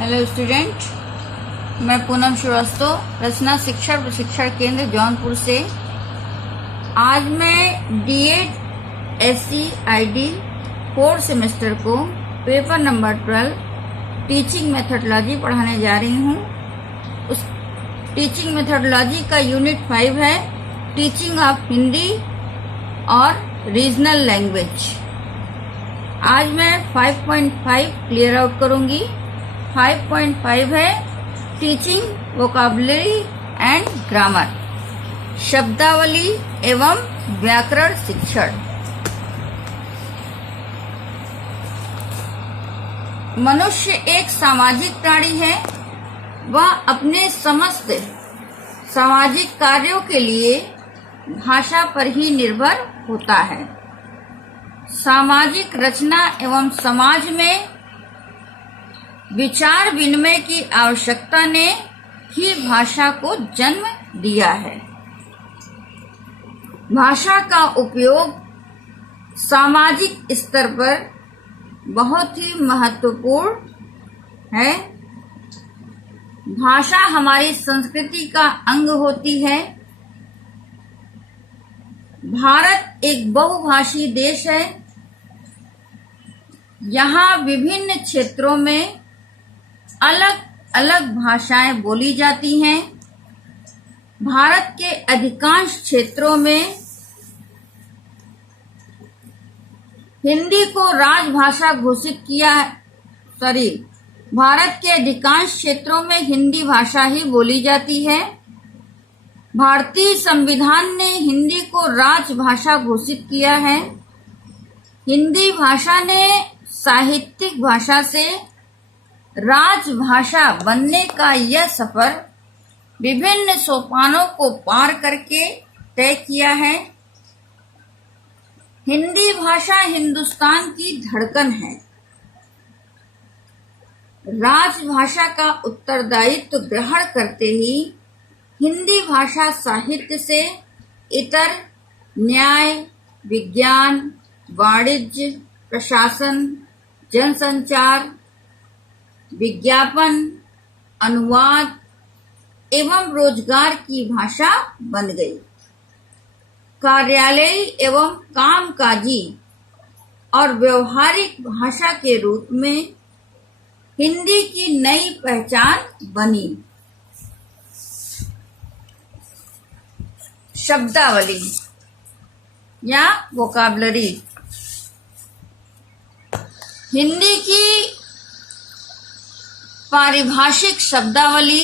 Hello student, मैं पूनम श्रीवास्तव रचना शिक्षण प्रशिक्षण केंद्र जौनपुर से। आज मैं D.Ed. SC/ID 4th सेमेस्टर को पेपर नंबर 12 टीचिंग मेथोडोलॉजी पढ़ाने जा रही हूँ। उस टीचिंग मेथोडोलॉजी का यूनिट 5 है टीचिंग ऑफ हिंदी और रीजनल लैंग्वेज। आज मैं 5.5 क्लियर आउट करूंगी। 5.5 है टीचिंग वोकाबुलरी एंड ग्रामर, शब्दावली एवं व्याकरण शिक्षण। मनुष्य एक सामाजिक प्राणी है। वह अपने समस्त सामाजिक कार्यों के लिए भाषा पर ही निर्भर होता है। सामाजिक रचना एवं समाज में विचार विनिमय की आवश्यकता ने ही भाषा को जन्म दिया है। भाषा का उपयोग सामाजिक स्तर पर बहुत ही महत्वपूर्ण है। भाषा हमारी संस्कृति का अंग होती है। भारत एक बहुभाषी देश है। यहाँ विभिन्न क्षेत्रों में अलग अलग भाषाएं बोली जाती हैं। भारत के अधिकांश क्षेत्रों में हिंदी को राजभाषा घोषित किया भारत के अधिकांश क्षेत्रों में हिंदी भाषा ही बोली जाती है। भारतीय संविधान ने हिंदी को राजभाषा घोषित किया है। हिंदी भाषा ने साहित्यिक भाषा से राजभाषा बनने का यह सफर विभिन्न सोपानों को पार करके तय किया है। हिंदी भाषा हिंदुस्तान की धड़कन है। राजभाषा का उत्तरदायित्व ग्रहण करते ही हिंदी भाषा साहित्य से इतर न्याय, विज्ञान, वाणिज्य, प्रशासन, जनसंचार, विज्ञापन, अनुवाद एवं रोजगार की भाषा बन गई। कार्यालयी एवं कामकाजी और व्यवहारिक भाषा के रूप में हिंदी की नई पहचान बनी। शब्दावली या वोकाबुलरी। हिंदी की पारिभाषिक शब्दावली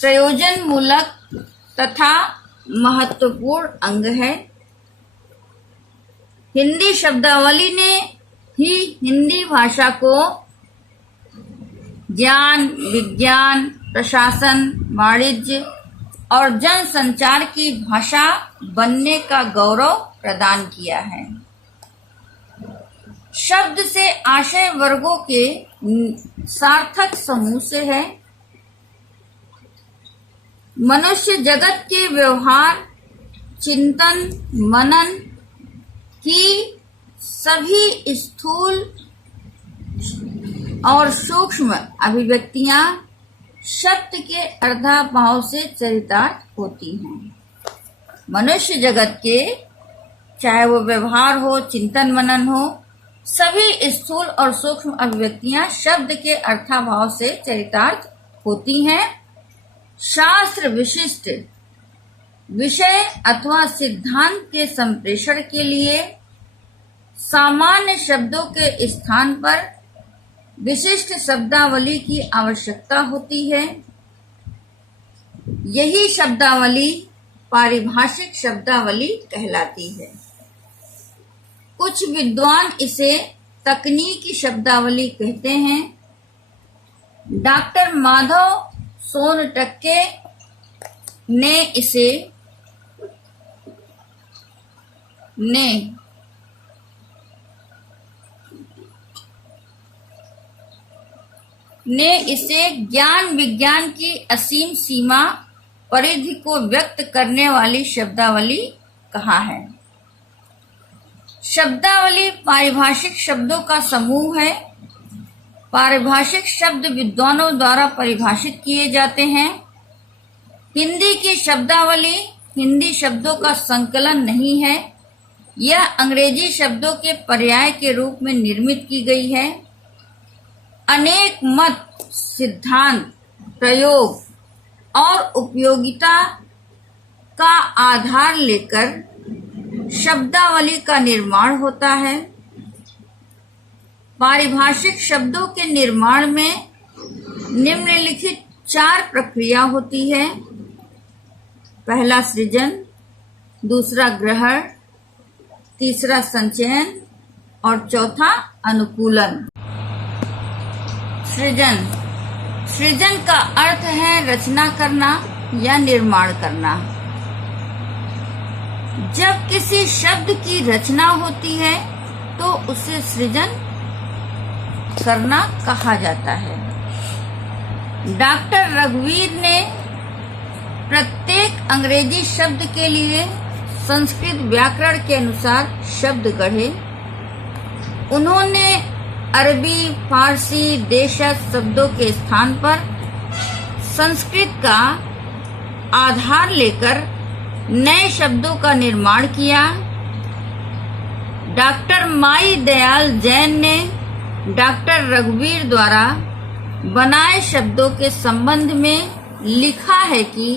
प्रयोजन मूलक तथा महत्वपूर्ण अंग है। हिंदी शब्दावली ने ही हिंदी भाषा को ज्ञान, विज्ञान, प्रशासन, वाणिज्य और जनसंचार की भाषा बनने का गौरव प्रदान किया है। शब्द से आशय वर्गों के सार्थक समूह से है। मनुष्य जगत के व्यवहार, चिंतन, मनन की सभी स्थूल और सूक्ष्म अभिव्यक्तियां शब्द के अर्धाभाव से चरितार्थ होती हैं। मनुष्य जगत के चाहे वो व्यवहार हो, चिंतन, मनन हो, सभी स्थूल और सूक्ष्म अभिव्यक्तियां शब्द के अर्थाभाव से चरितार्थ होती हैं। शास्त्र विशिष्ट विषय अथवा सिद्धांत के संप्रेषण के लिए सामान्य शब्दों के स्थान पर विशिष्ट शब्दावली की आवश्यकता होती है। यही शब्दावली पारिभाषिक शब्दावली कहलाती है। कुछ विद्वान इसे तकनीकी शब्दावली कहते हैं। डॉक्टर माधव सोनटक्के ने इसे ज्ञान विज्ञान की असीम सीमा परिधि को व्यक्त करने वाली शब्दावली कहा है। शब्दावली पारिभाषिक शब्दों का समूह है पारिभाषिक शब्द विद्वानों द्वारा परिभाषित किए जाते हैं। हिंदी की शब्दावली हिंदी शब्दों का संकलन नहीं है, यह अंग्रेजी शब्दों के पर्याय के रूप में निर्मित की गई है। अनेक मत, सिद्धांत, प्रयोग और उपयोगिता का आधार लेकर शब्दावली का निर्माण होता है। पारिभाषिक शब्दों के निर्माण में निम्नलिखित 4 प्रक्रिया होती है। पहला सृजन, दूसरा ग्रहण, तीसरा संचयन और चौथा अनुकूलन। सृजन। सृजन का अर्थ है रचना करना या निर्माण करना। जब किसी शब्द की रचना होती है तो उसे सृजन करना कहा जाता है। डॉक्टर रघुवीर ने प्रत्येक अंग्रेजी शब्द के लिए संस्कृत व्याकरण के अनुसार शब्द गढ़े। उन्होंने अरबी, फारसी, देशज शब्दों के स्थान पर संस्कृत का आधार लेकर नए शब्दों का निर्माण किया। डॉक्टर माई दयाल जैन ने डॉक्टर रघुवीर द्वारा बनाए शब्दों के संबंध में लिखा है कि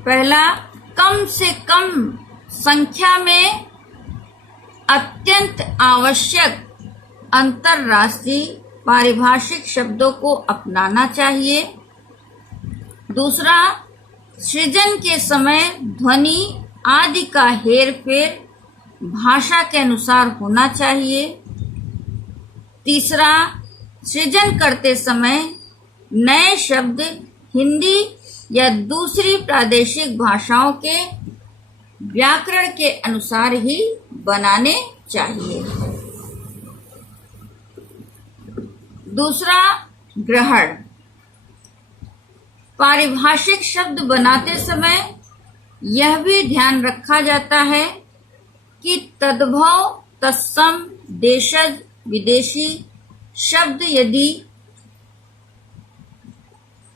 पहला, कम से कम संख्या में अत्यंत आवश्यक अंतरराष्ट्रीय पारिभाषिक शब्दों को अपनाना चाहिए। दूसरा, सृजन के समय ध्वनि आदि का हेरफेर भाषा के अनुसार होना चाहिए। तीसरा, सृजन करते समय नए शब्द हिंदी या दूसरी प्रादेशिक भाषाओं के व्याकरण के अनुसार ही बनाने चाहिए। दूसरा, ग्रहण। पारिभाषिक शब्द बनाते समय यह भी ध्यान रखा जाता है कि तद्भव, तत्सम, देशज, विदेशी शब्द यदि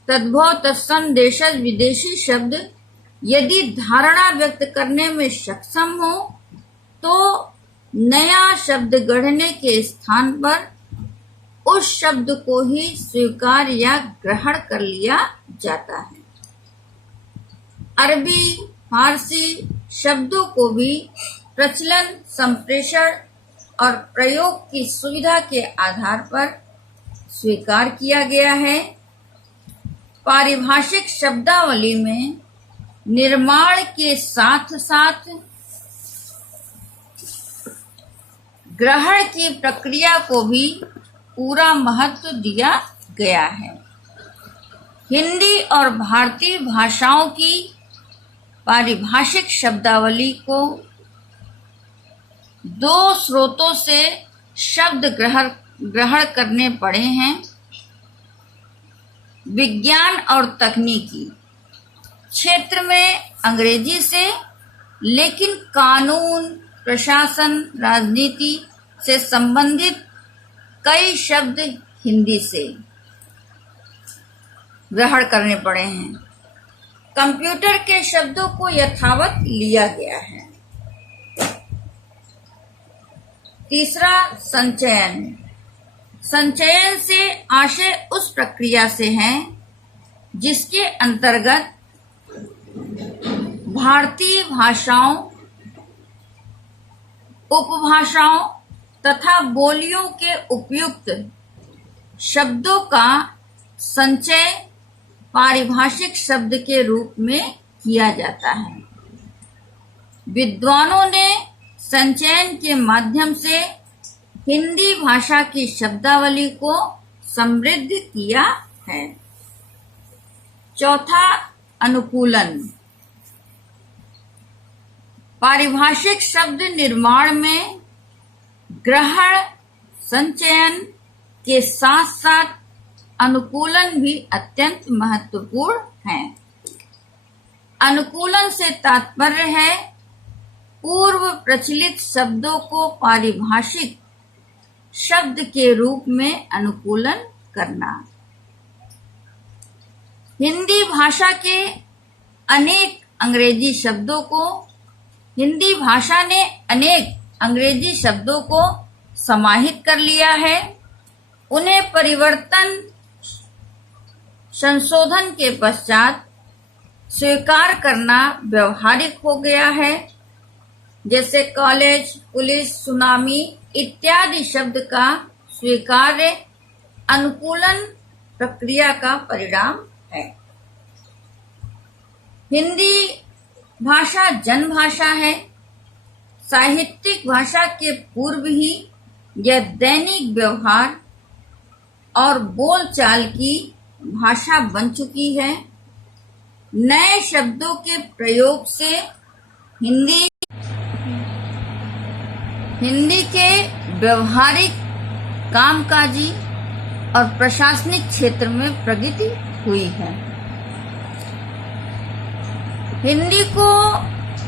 तद्भव, तत्सम, देशज, विदेशी शब्द यदि धारणा व्यक्त करने में सक्षम हो तो नया शब्द गढ़ने के स्थान पर उस शब्द को ही स्वीकार या ग्रहण कर लिया जाता है। अरबी, फारसी शब्दों को भी प्रचलन, संप्रेषण और प्रयोग की सुविधा के आधार पर स्वीकार किया गया है। पारिभाषिक शब्दावली में निर्माण के साथ साथ ग्रहण की प्रक्रिया को भी पूरा महत्व दिया गया है। हिंदी और भारतीय भाषाओं की पारिभाषिक शब्दावली को 2 स्रोतों से शब्द ग्रहण करने पड़े हैं, विज्ञान और तकनीकी क्षेत्र में अंग्रेजी से, लेकिन कानून, प्रशासन, राजनीति से संबंधित कई शब्द हिंदी से ग्रहण करने पड़े हैं। कंप्यूटर के शब्दों को यथावत लिया गया है। तीसरा, संचयन। संचयन से आशय उस प्रक्रिया से है जिसके अंतर्गत भारतीय भाषाओं, उपभाषाओं तथा बोलियों के उपयुक्त शब्दों का संचय पारिभाषिक शब्द के रूप में किया जाता है। विद्वानों ने संचयन के माध्यम से हिंदी भाषा की शब्दावली को समृद्ध किया है। चौथा, अनुकूलन। पारिभाषिक शब्द निर्माण में ग्रहण, संचयन के साथ साथ अनुकूलन भी अत्यंत महत्वपूर्ण है। अनुकूलन से तात्पर्य है पूर्व प्रचलित शब्दों को पारिभाषिक शब्द के रूप में अनुकूलन करना। हिंदी भाषा के अनेक अंग्रेजी शब्दों को समाहित कर लिया है। उन्हें परिवर्तन संशोधन के पश्चात स्वीकार करना व्यवहारिक हो गया है। जैसे कॉलेज, पुलिस, सुनामी इत्यादि शब्द का स्वीकार्य अनुकूलन प्रक्रिया का परिणाम है। हिंदी भाषा जन भाषा है। साहित्यिक भाषा के पूर्व ही यह दैनिक व्यवहार और बोलचाल की भाषा बन चुकी है। नए शब्दों के प्रयोग से हिंदी के व्यवहारिक, कामकाजी और प्रशासनिक क्षेत्र में प्रगति हुई है। हिंदी को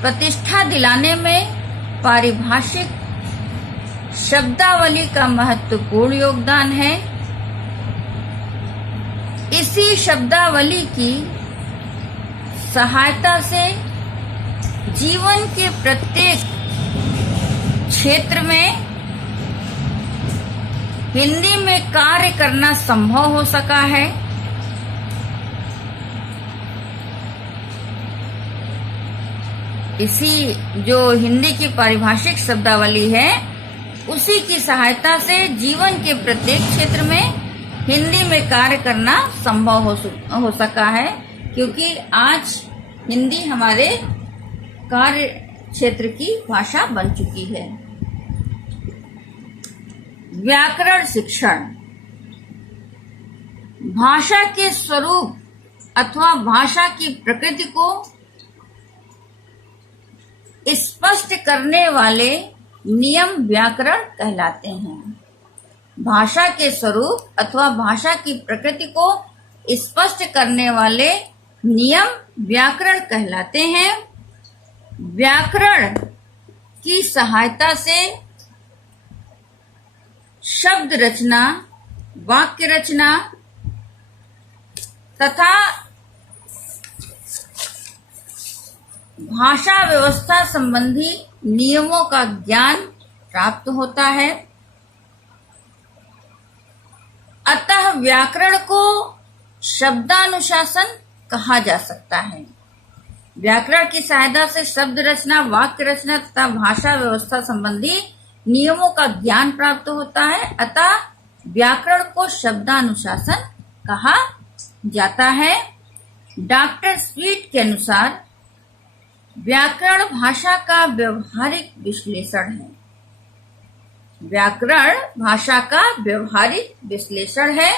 प्रतिष्ठा दिलाने में पारिभाषिक शब्दावली का महत्वपूर्ण योगदान है। इसी शब्दावली की सहायता से जीवन के प्रत्येक क्षेत्र में हिंदी में कार्य करना संभव हो सका है। इसी जो हिंदी की पारिभाषिक शब्दावली है, उसी की सहायता से जीवन के प्रत्येक क्षेत्र में हिंदी में कार्य करना संभव हो सका है, क्योंकि आज हिंदी हमारे कार्य क्षेत्र की भाषा बन चुकी है। व्याकरण शिक्षण भाषा के स्वरूप अथवा भाषा की प्रकृति को स्पष्ट करने वाले नियम व्याकरण कहलाते हैं। भाषा के स्वरूप अथवा भाषा की प्रकृति को स्पष्ट करने वाले नियम व्याकरण कहलाते हैं। व्याकरण की सहायता से शब्द रचना, वाक्य रचना तथा भाषा व्यवस्था संबंधी नियमों का ज्ञान प्राप्त होता है। अतः व्याकरण को शब्दानुशासन कहा जा सकता है। व्याकरण की सहायता से शब्द रचना, वाक्य रचना तथा भाषा व्यवस्था संबंधी नियमों का ज्ञान प्राप्त होता है। अतः व्याकरण को शब्दानुशासन कहा जाता है। डॉक्टर स्वीट के अनुसार व्याकरण भाषा का व्यवहारिक विश्लेषण है। व्याकरण भाषा का व्यवहारिक विश्लेषण है।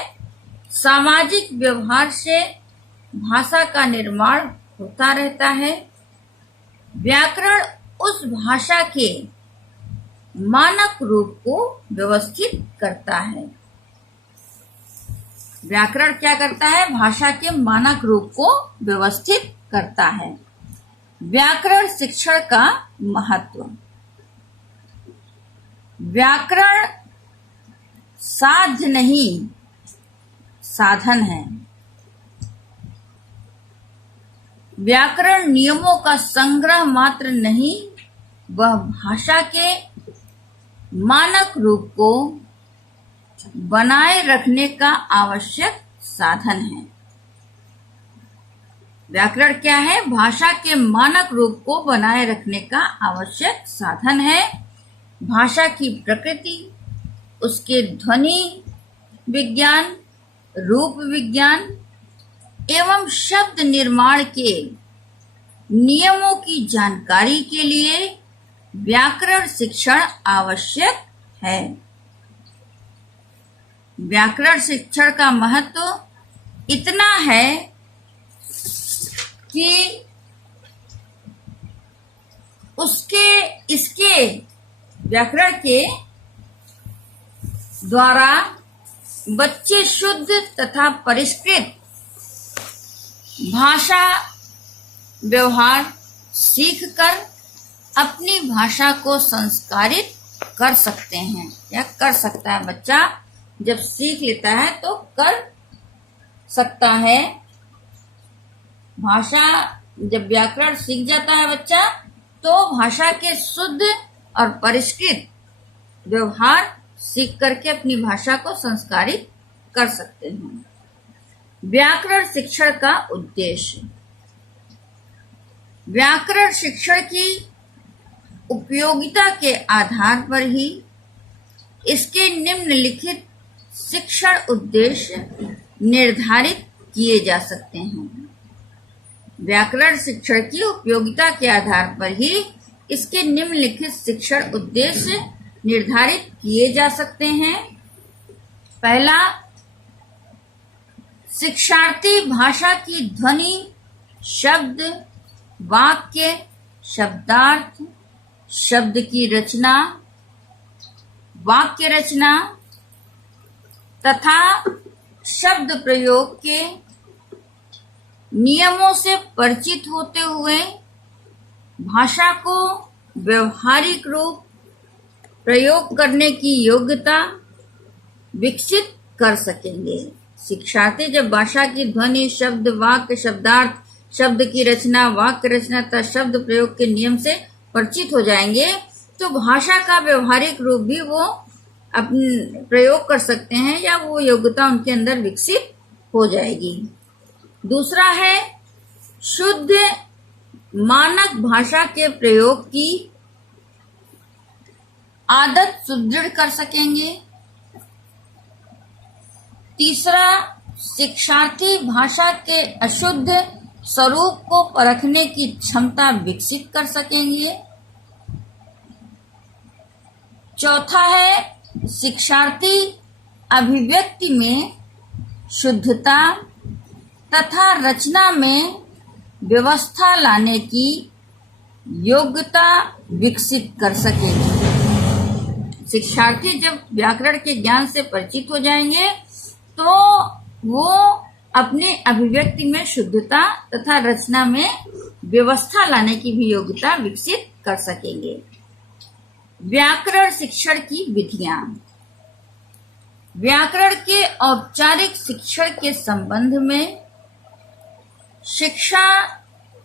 सामाजिक व्यवहार से भाषा का निर्माण होता रहता है। व्याकरण उस भाषा के मानक रूप को व्यवस्थित करता है। व्याकरण क्या करता है? भाषा के मानक रूप को व्यवस्थित करता है। व्याकरण शिक्षण का महत्व। व्याकरण साध्य नहीं, साधन है। व्याकरण नियमों का संग्रह मात्र नहीं, वह भाषा के मानक रूप को बनाए रखने का आवश्यक साधन है। व्याकरण क्या है? भाषा के मानक रूप को बनाए रखने का आवश्यक साधन है। भाषा की प्रकृति, उसके ध्वनि विज्ञान, रूप विज्ञान एवं शब्द निर्माण के नियमों की जानकारी के लिए व्याकरण शिक्षण आवश्यक है। व्याकरण शिक्षण का महत्व इतना है कि इसके व्याकरण के द्वारा बच्चे शुद्ध तथा परिष्कृत भाषा व्यवहार सीखकर अपनी भाषा को संस्कारित कर सकते हैं या कर सकता है। बच्चा जब सीख लेता है तो कर सकता है। भाषा जब व्याकरण सीख जाता है बच्चा तो भाषा के शुद्ध और परिष्कृत व्यवहार सीख करके अपनी भाषा को संस्कारित कर सकते हैं। व्याकरण शिक्षण का उद्देश्य। व्याकरण शिक्षण की उपयोगिता के आधार पर ही इसके निम्नलिखित शिक्षण उद्देश्य निर्धारित किए जा सकते हैं। व्याकरण शिक्षण की उपयोगिता के आधार पर ही इसके निम्नलिखित शिक्षण उद्देश्य निर्धारित किए जा सकते हैं। पहला, शिक्षार्थी भाषा की ध्वनि, शब्द, वाक्य, शब्दार्थ, शब्द की रचना, वाक्य रचना तथा शब्द प्रयोग के नियमों से परिचित होते हुए भाषा को व्यवहारिक रूप प्रयोग करने की योग्यता विकसित कर सकेंगे। शिक्षार्थी जब भाषा की ध्वनि, शब्द, वाक्य, शब्दार्थ, शब्द की रचना, वाक्य रचना तथा शब्द प्रयोग के नियम से परिचित हो जाएंगे तो भाषा का व्यवहारिक रूप भी वो अपने प्रयोग कर सकते हैं या वो योग्यता उनके अंदर विकसित हो जाएगी। दूसरा है शुद्ध मानक भाषा के प्रयोग की आदत सुदृढ़ कर सकेंगे। तीसरा, शिक्षार्थी भाषा के अशुद्ध स्वरूप को परखने की क्षमता विकसित कर सकेंगे। चौथा है शिक्षार्थी अभिव्यक्ति में शुद्धता तथा रचना में व्यवस्था लाने की योग्यता विकसित कर सकेंगे। शिक्षार्थी जब व्याकरण के ज्ञान से परिचित हो जाएंगे तो वो अपने अभिव्यक्ति में शुद्धता तथा रचना में व्यवस्था लाने की भी योग्यता विकसित कर सकेंगे। व्याकरण शिक्षण की विधियां। व्याकरण के औपचारिक शिक्षण के संबंध में शिक्षा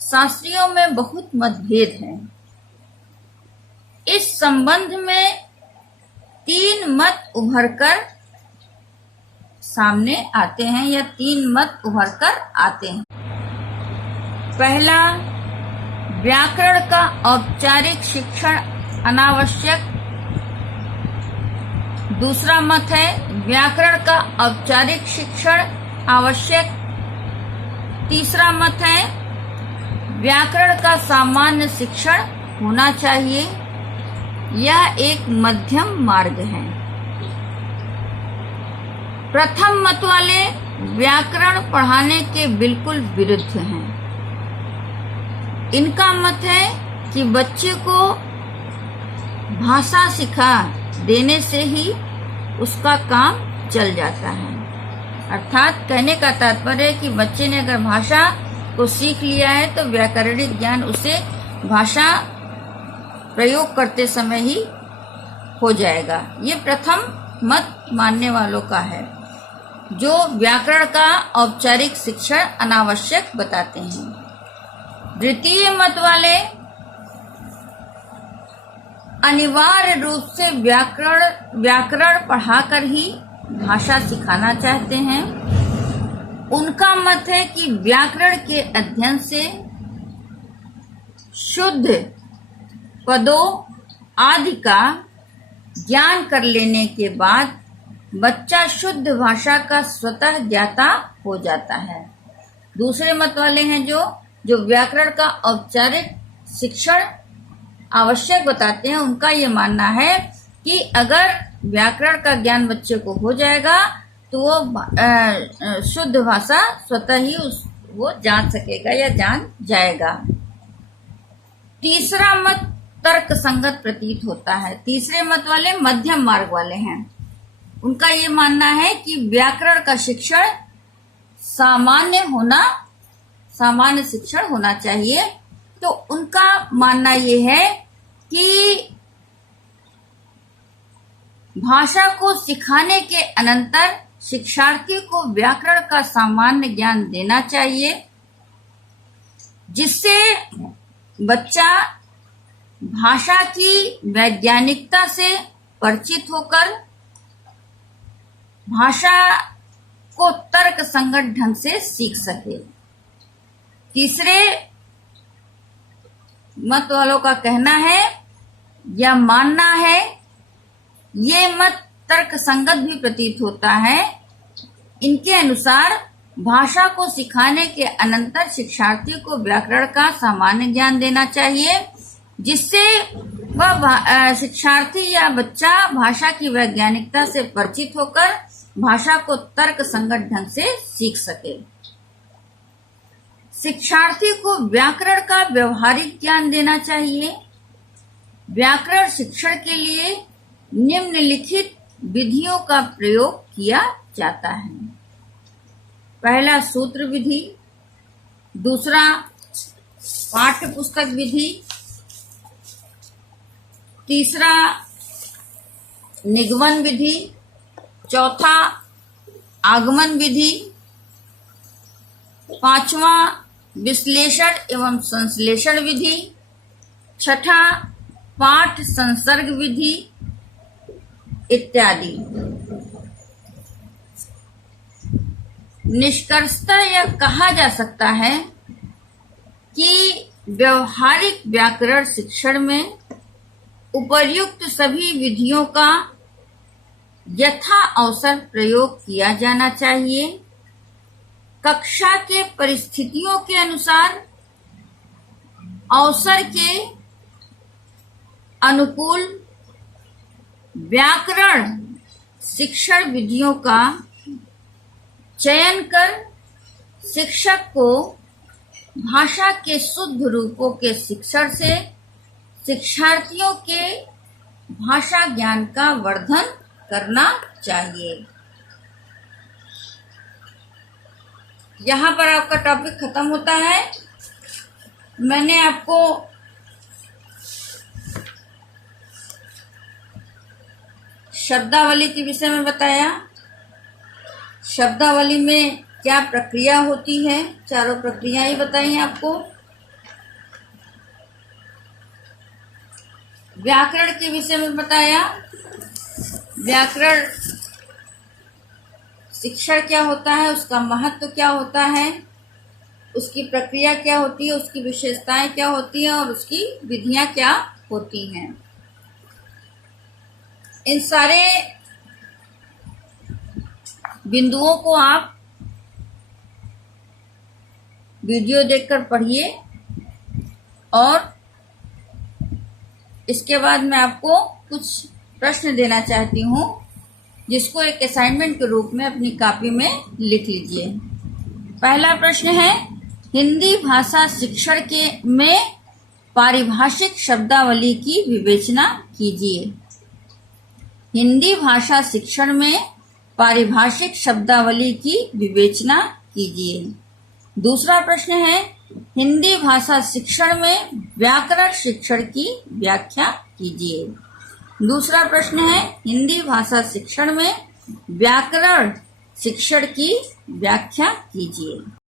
शास्त्रियों में बहुत मतभेद है। इस संबंध में 3 मत उभरकर सामने आते हैं या 3 मत उभरकर आते हैं। पहला, व्याकरण का औपचारिक शिक्षण अनावश्यक। दूसरा मत है व्याकरण का औपचारिक शिक्षण आवश्यक। तीसरा मत है व्याकरण का सामान्य शिक्षण होना चाहिए। यह एक मध्यम मार्ग है। प्रथम मत वाले व्याकरण पढ़ाने के बिल्कुल विरुद्ध हैं। इनका मत है कि बच्चे को भाषा सिखा देने से ही उसका काम चल जाता है। अर्थात कहने का तात्पर्य है कि बच्चे ने अगर भाषा को सीख लिया है तो व्याकरणिक ज्ञान उसे भाषा प्रयोग करते समय ही हो जाएगा। ये प्रथम मत मानने वालों का है जो व्याकरण का औपचारिक शिक्षण अनावश्यक बताते हैं। द्वितीय मत वाले अनिवार्य रूप से व्याकरण पढ़ाकर ही भाषा सिखाना चाहते हैं। उनका मत है कि व्याकरण के अध्ययन से शुद्ध पदों आदि का ज्ञान कर लेने के बाद बच्चा शुद्ध भाषा का स्वतः ज्ञाता हो जाता है। दूसरे मत वाले हैं जो व्याकरण का औपचारिक शिक्षण आवश्यक बताते हैं। उनका ये मानना है कि अगर व्याकरण का ज्ञान बच्चे को हो जाएगा तो वो शुद्ध भाषा स्वतः ही वो जान सकेगा या जान जाएगा। तीसरा मत तर्क संगत प्रतीत होता है। तीसरे मत वाले मध्यम मार्ग वाले हैं। उनका ये मानना है कि व्याकरण का शिक्षण सामान्य शिक्षण होना चाहिए। तो उनका मानना ये है कि भाषा को सिखाने के अनंतर शिक्षार्थी को व्याकरण का सामान्य ज्ञान देना चाहिए, जिससे बच्चा भाषा की वैज्ञानिकता से परिचित होकर भाषा को तर्क संगत ढंग से सीख सके। तीसरे मत वालों का कहना है या मानना है, ये मत तर्क संगत भी प्रतीत होता है। इनके अनुसार भाषा को सिखाने के अनंतर शिक्षार्थी को व्याकरण का सामान्य ज्ञान देना चाहिए, जिससे वह शिक्षार्थी या बच्चा भाषा की वैज्ञानिकता से परिचित होकर भाषा को तर्क संगत ढंग से सीख सके। शिक्षार्थी को व्याकरण का व्यवहारिक ज्ञान देना चाहिए। व्याकरण शिक्षण के लिए निम्नलिखित विधियों का प्रयोग किया जाता है। पहला सूत्र विधि, दूसरा पाठ्य पुस्तक विधि, तीसरा निगमन विधि, चौथा आगमन विधि, पांचवा विश्लेषण एवं संश्लेषण विधि, छठा पाठ संसर्ग विधि इत्यादि। निष्कर्षतः यह कहा जा सकता है कि व्यवहारिक व्याकरण शिक्षण में उपर्युक्त सभी विधियों का यथा अवसर प्रयोग किया जाना चाहिए। कक्षा के परिस्थितियों के अनुसार अवसर के अनुकूल व्याकरण शिक्षण विधियों का चयन कर शिक्षक को भाषा के शुद्ध रूपों के शिक्षण से शिक्षार्थियों के भाषा ज्ञान का वर्धन करना चाहिए। यहाँ पर आपका टॉपिक खत्म होता है। मैंने आपको शब्दावली के विषय में बताया। शब्दावली में क्या प्रक्रिया होती है, चारों प्रक्रियाएं बताई आपको। व्याकरण के विषय में बताया, व्याकरण शिक्षण क्या होता है, उसका महत्व क्या होता है, उसकी प्रक्रिया क्या होती है, उसकी विशेषताएं क्या होती हैं और उसकी विधियां क्या होती हैं। इन सारे बिंदुओं को आप वीडियो देखकर पढ़िए और इसके बाद मैं आपको कुछ प्रश्न देना चाहती हूँ, जिसको एक असाइनमेंट के रूप में अपनी कॉपी में लिख लीजिए। पहला प्रश्न है, हिंदी भाषा शिक्षण के में पारिभाषिक शब्दावली की विवेचना कीजिए। हिंदी भाषा शिक्षण में पारिभाषिक शब्दावली की विवेचना कीजिए। दूसरा प्रश्न है, हिंदी भाषा शिक्षण में व्याकरण शिक्षण की व्याख्या कीजिए। दूसरा प्रश्न है, हिंदी भाषा शिक्षण में व्याकरण शिक्षण की व्याख्या कीजिए।